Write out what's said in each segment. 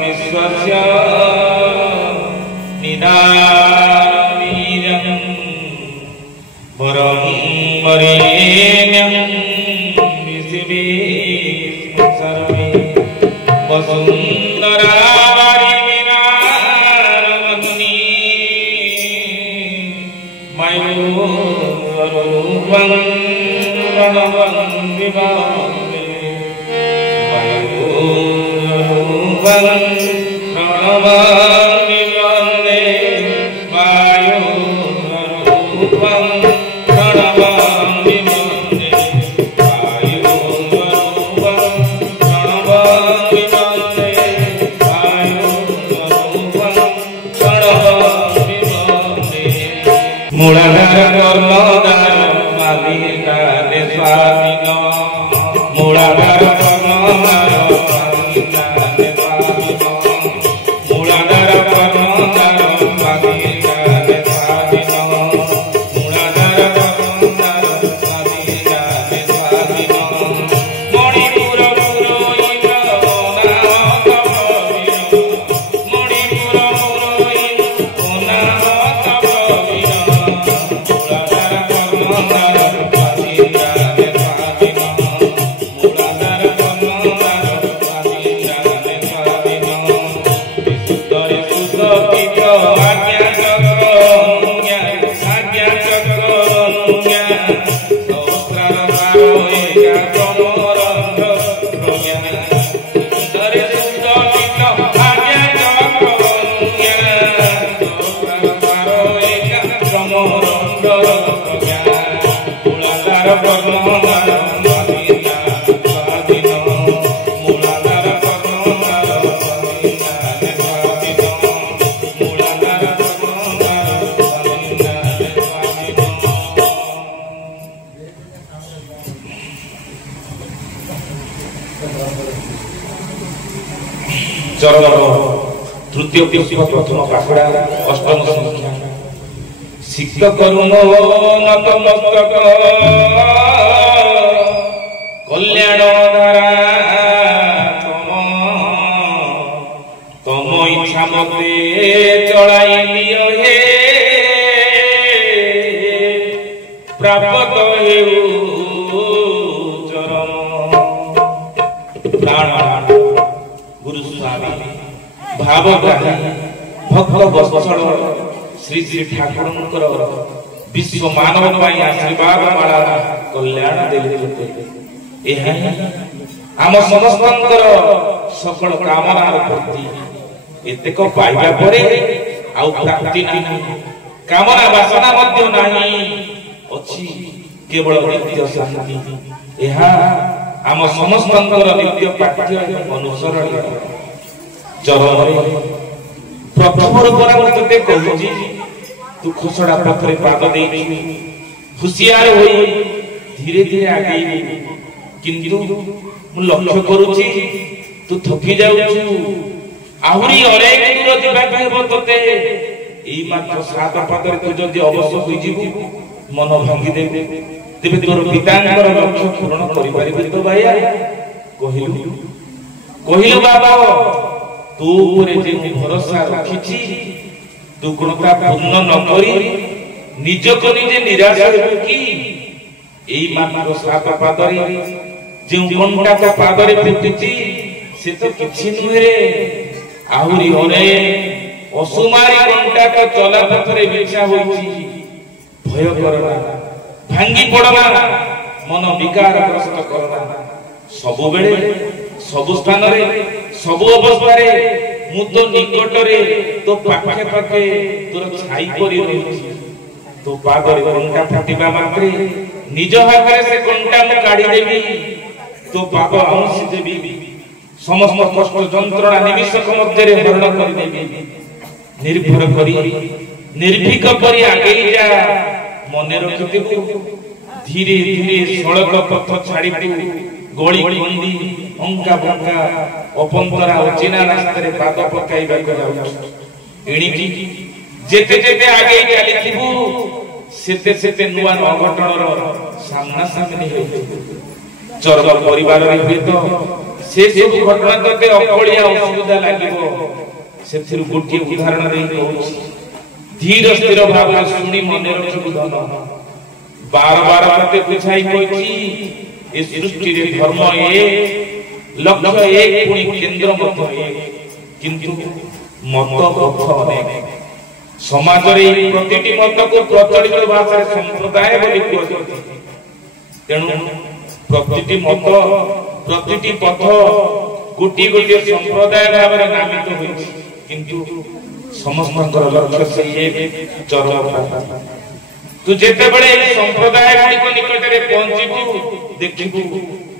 विश्वस्य निदानीयं वरं वरेण्यं विश्वेश्वरं सर्वे वसुन्धरावरिविनारमणि मयूररूपं प्रणवं विवाहे मयूररूपं प्रणवं विवाहे मयूररूपं प्रणवं विवाहे मयूररूपं प्रणवं विवाहे मयूररूपं प्रणवं विवाहे मूलाधार कर्मधार मालिकाने स्वामिनो मूलाधार कर्मधार मालिकाने स्वामिनो मूलाधार कर्मधार मालिकाने स्वामिनो मूलाधार कर्मधार मालिकाने स्वामिनो मणिपुर पुरोहित नाथ प्रवीण मणिपुर पुरोहित नाथ प्रवीण मूलाधार कर्मधार मालिकाने स्वामिनो मूलाधार कर्मधार मालिकाने स्वामिनो विशुद्धरे शुद्ध चित्त आज्ञा चक्र सहस्रार पारो एका क्रमरंध्र प्रज्ञा विशुद्धरे शुद्ध चित्त आज्ञा चक्र सहस्रार पारो एका क्रमरंध्र प्रज्ञा मूलाधार कर्मधार मालिकाने स्वामिनो मूलाधार कर्मधार मालिकाने स्वामिनो मूलाधार कर्मधार मालिकाने स्वामिनो चरण तृतीय पुष्प प्रथम पाखुड़ा अष्टम संख्या सिक्त करुण नतमस्तक कल्याण धारा तम इच्छा मते चढ़ाई लियो हे प्राप्त हेउ चरण प्राण गुरु स्वामी भावग्राही भक्त वत्सल श्री श्री ठाकुर विश्व मानव पाई आशीर्वाद माला कल्याण देते आम समस्तंकर सकल कामनार पूर्ति एतेक पाइबा परे आउ प्राप्ति नहीं कामना वासना मध्य नहीं अछि केवल नित्य शांति एहा आम समस्तंकर नित्य पाठ्य अनुसरण चरण प्रथम परामर्शते कहूची तू खसड़ा पथरे पाद दे हुशियार होई धीरे धीरे आगे किंतु मु लक्ष्य करूची तू थकी जाउछु आहुरी अनेक दूर जिबा कहबो तते एई मात्र सात पादरे तू जदी अवश्य होई जीवु मन भांगी देबे तेबे तोर पितांकर लक्ष्य पूर्ण करि परिबे तो भाइया कहिलु बाबा तू ऊपर जे भरोसा रखिछि तू गुणता पूर्ण न करी निज को निजे निराश हेबु की एई मात्र सात पादरे जे घंटा का पादरे फुटिछि से तो किछि नुहे आहुरी होने असुमारी घंटा का चला पथरे बिछा होइछि भय करना भांगी पड़ना मन विकार ग्रस्त करना सबु बेले सबु स्थान रे सबु अवस्था रे मु तो निकट रे तो पाखे पाखे तोर छाई करी रही तो पादरे घंटा फुटिबा मात्रे निज हाथ रे से घंटा मु काढी देबी तो पाद आंसी देबी समस्त कष्ट जंत्रणा निमिषक मध्य रे हरण कर देबी निर्भर करी निर्भीक करी आगे जा मने रखिथिबु धीरे धीरे सड़क पथ छाड़ी गली गंदी अंका बंका अपंतरा अचिना रास्ता रे पाद पकाइबा को जाउ एणिकी जेते जेते आगे चलिथिबु सेते सेते नुवा अघटन रो सामना सामनी हो चरम परिवार हुए तो से सब घटना तते अकलिया असुविधा लागिबो सेथिरु गोटे उदाहरण देई कहूछि धीर स्थिर भाव सुनी मन रखिबो धन बार बार मते बुझाई कहछि ए सृष्टि रे धर्म एक लक्ष्य एक पुनी केंद्र मत एक किंतु मत पथ अनेक समाज रे प्रतिटी मत को प्रचलित भाषा संप्रदाय बोली कहछि तेणु प्रतिटी मत प्रतिटी पथ गोटी गोटी संप्रदाय भाव में नामित होइछि किंतु समस्त लक्ष्य से एक चरम तू जेते बळे संप्रदाय गुडी को निकट रे पहुंचीबू देखिबू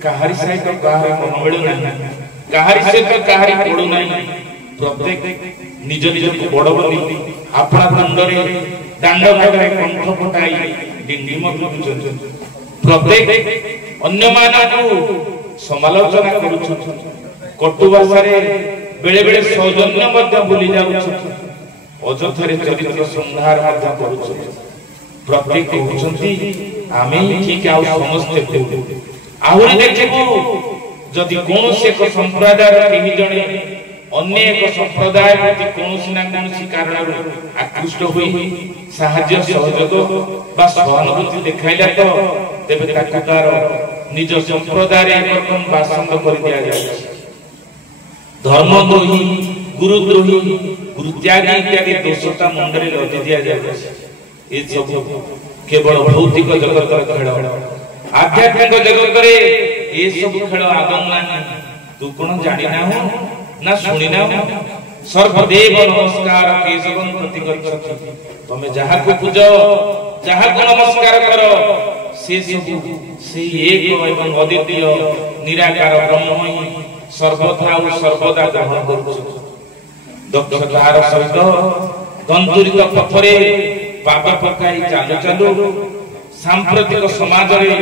काहारी सहित काहारी मन मिलु नाही काहारी सहित काहारी पडु नाही प्रत्येक निज निज को बड़ बोली अपना दंडरे दांड भागरे कंठ फटाई डिंडी मत प्रत्येक अन्य मानकु समालोचना करूछु कटु भाषारे बेले बेले सौजन्य मध्य भूली जाउछु अजथरे चरित्र संहार मध्य करूछु प्रत्येक होचंती आमे ठीक आउ समस्त देउ आहुरी देखिबू जदि कोनोसी एक संप्रदाय केही जणे अन्य एक संप्रदाय प्रति कोनोसी ना कोनोसी कारण आकृष्ट होई साहाय्य सहयोग बा सहानुभूति देखाइला तो तेबे ताकु तार निज संप्रदाय एकरकम बासंद कर दिया जाय धर्मद्रोही गुरुद्रोही गुरुत्यागी इत्यादि दोषता मुंडरे लदि दिया जाय ए सब केवल भौतिक जगत खेल आध्यात्मिक जगत रे ए सब खेल आदम नाही तू कोन जानि ना हो ना सुनि ना हो सर्वदेव नमस्कार केशवं प्रति गच्छति तमे जहा को पूजो जहा को नमस्कार करो से सब से एक एवं अद्वितीय निराकार ब्रह्म ही सर्वथा और सर्वदा ग्रहण करू दक्षतार सहित दंतुरित पथरे पाप पकाई चालू चालू सांप्रतिक समाज रे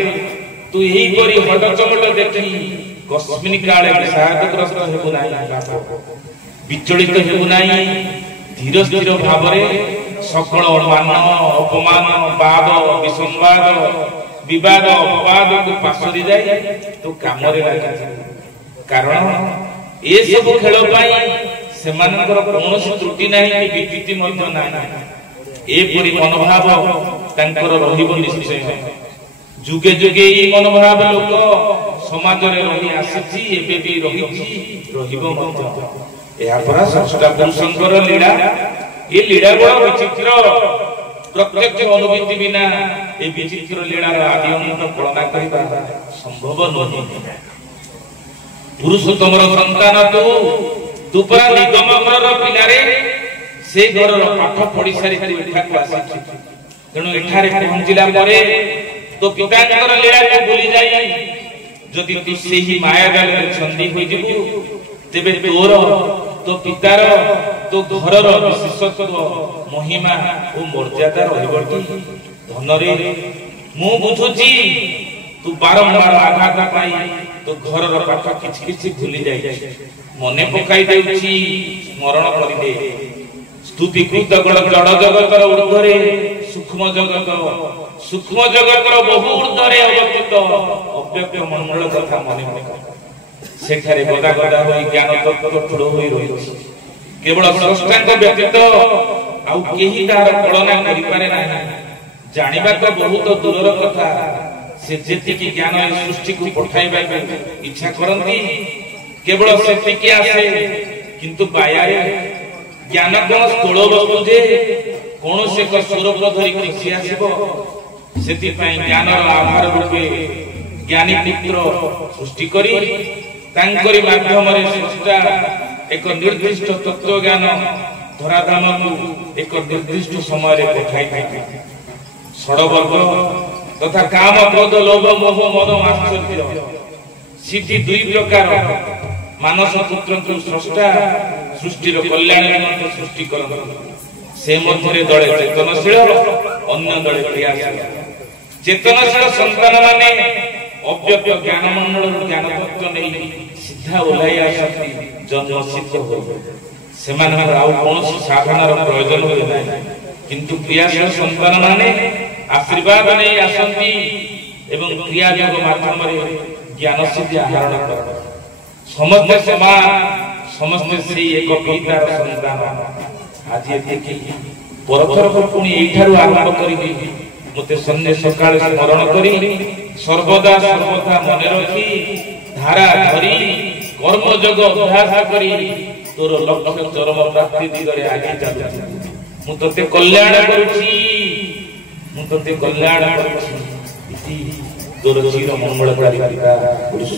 तू एही करी हडचमट देखी कस्मिन काले विषादग्रस्त हेबु नाही विचलित हेबु नाही धीर स्थिर भाव रे सकल मान अपमान वाद विसंवाद विवाद अपवाद को पासरी जाय तो काम रे लागी कारण ए सब खेल पाई सेमानकर कोनोसी त्रुटि नाही कि विकृति मध्य नाही एपरि मनोभाव तांकर रहिबो निश्चय जुगे जुगे ई मनोभाव लोक समाज रे रही आसीछि एबे भी रहिछि रहिबो मध्य एहा परा संस्कार पुरुषंकर लीला ए लीला बड़ विचित्र प्रत्यक्ष अनुभूति बिना ए विचित्र लीलार आदि अंत कल्पना करिबा संभव नही पुरुषोत्तमर संतान तू परा निगम घर पिला रे से घर पाठ पढ़ी सारी एठा को आसी तेणु एठारे पहुंचिला परे तो पितांकर लीला को भूली जाई जदि तू सेही माया जाल रे छंदी होई जिबू तेबे तोर तो पितार तो घरर विशेषत्व महिमा ओ मर्यादा रहिबटी धन रे मु बुझुची तू बारंबार आघात पाई तो घरर पाठ किछ किछ भूली जाई मने पकाई देउची स्मरण करि दे स्तुति कृत गण जड़ जगतर ऊर्ध्वरे सूक्ष्म जगतर बहु ऊर्ध्वरे अवस्थित अव्यक्त मंडल कथा मने पका सेठारे गदा गदा होई ज्ञान तत्व ठुड़ होई रहिछि केवल स्रष्टांक व्यतीत आउ केही तार कल्पना करि पारे नाही जानिबा तो बहुत दूरर कथा से जेति की ज्ञान सृष्टि को पठाइबा इच्छा करंती केवल सेतिकी आसे किंतु बायारे ज्ञान कोन स्थूल वस्तु जे कोन से को स्वरूप धरि कृषि आसीबो सेति पई ज्ञानर आधार रूपे ज्ञानी पुत्र सृष्टि करी तांकरी माध्यम रे सृष्टा एक निर्दिष्ट तत्व ज्ञान धराधाम को एक निर्दिष्ट समय रे पठाई थाई षडवर्ग तथा काम क्रोध लोभ मोह मद आश्चर्य सिद्धि दुई प्रकार मानस पुत्र को सृष्टा सृष्टिर कल्याण निमित्त सृष्टि करन से मध्यरे दळे चेतनशील अन्य दळे क्रियाशील चेतनशील संतान माने अव्यक्त ज्ञान मंडल ज्ञान तत्व नै सीधा ओलाई आसती जन्म सिद्ध हो सेमान आउ कोनोसी साधनार प्रयोजन होय नाही किंतु क्रियाशील संतान माने आशीर्वाद नै आसंती एवं क्रिया योग माध्यम रे ज्ञान सिद्धि आहरण कर समस्ते समान समस्ते श्री एक पितार संतान आज देखि परथर को पुणी एठारु आरंभ करी मते संध्या सकाळे स्मरण करी सर्वदा सर्वथा मने रखी धारा धरी कर्मयोग अभ्यास करी तोर लक्ष्य चरम प्राप्ति दिगरे आगे चल मु तते कल्याण करुछि तोर चिर मंगलकारी पिता पुरुष